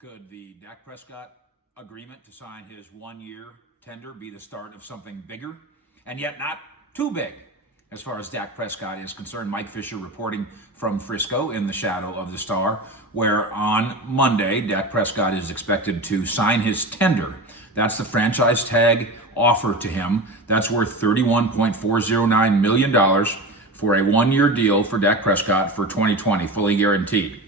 Could the Dak Prescott agreement to sign his 1-year tender be the start of something bigger, and yet not too big as far as Dak Prescott is concerned? Mike Fisher reporting from Frisco in the shadow of the star, where on Monday, Dak Prescott is expected to sign his tender. That's the franchise tag offer to him. That's worth $31.409 million for a 1-year deal for Dak Prescott for 2020, fully guaranteed.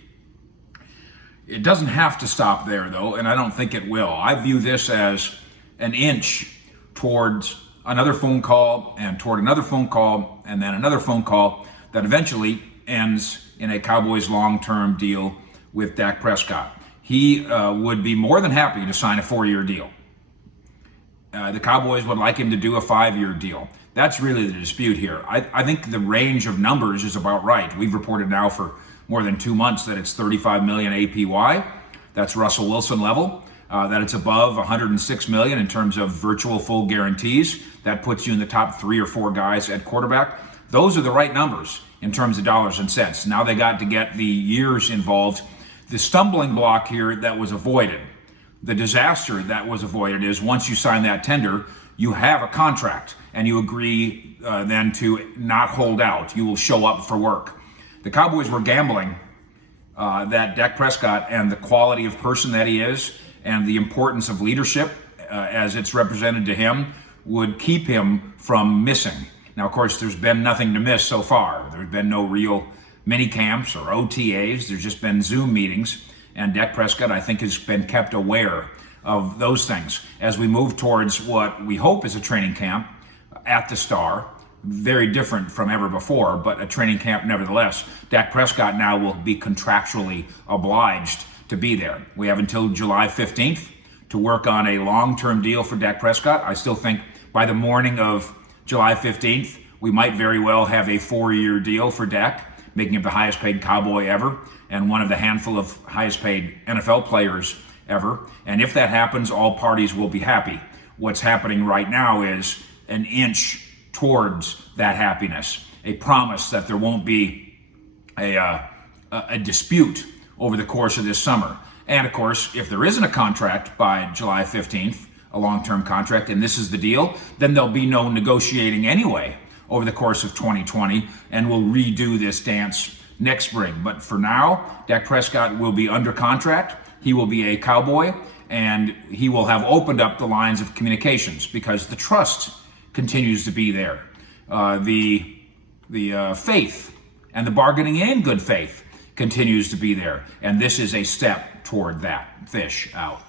It doesn't have to stop there, though, and I don't think it will. I view this as an inch towards another phone call and toward another phone call and then another phone call that eventually ends in a Cowboys long-term deal with Dak Prescott. He would be more than happy to sign a 4-year deal. The Cowboys would like him to do a 5-year deal. That's really the dispute here. I think the range of numbers is about right. We've reported now for more than 2 months that it's $35 million APY. That's Russell Wilson level. That it's above $106 million in terms of virtual full guarantees. That puts you in the top 3 or 4 guys at quarterback. Those are the right numbers in terms of dollars and cents. Now they got to get the years involved. The stumbling block here that was avoided, the disaster that was avoided, is once you sign that tender, you have a contract and you agree then to not hold out. You will show up for work. The Cowboys were gambling that Dak Prescott and the quality of person that he is and the importance of leadership as it's represented to him would keep him from missing. Now, of course, there's been nothing to miss so far. There's been no real mini camps or OTAs. There's just been Zoom meetings. And Dak Prescott, I think, has been kept aware of those things. As we move towards what we hope is a training camp at the Star, very different from ever before, but a training camp nevertheless, Dak Prescott now will be contractually obliged to be there. We have until July 15th to work on a long-term deal for Dak Prescott. I still think by the morning of July 15th, we might very well have a 4-year deal for Dak, making him the highest paid Cowboy ever and one of the handful of highest paid NFL players ever. And if that happens, all parties will be happy. What's happening right now is an inch towards that happiness, a promise that there won't be a dispute over the course of this summer. And of course, if there isn't a contract by July 15th, a long-term contract, and this is the deal, then there'll be no negotiating anyway over the course of 2020, and we'll redo this dance next spring. But for now, Dak Prescott will be under contract. He will be a Cowboy, and he will have opened up the lines of communications because the trust continues to be there. The faith and the bargaining in good faith continues to be there. And this is a step toward that. Fish out.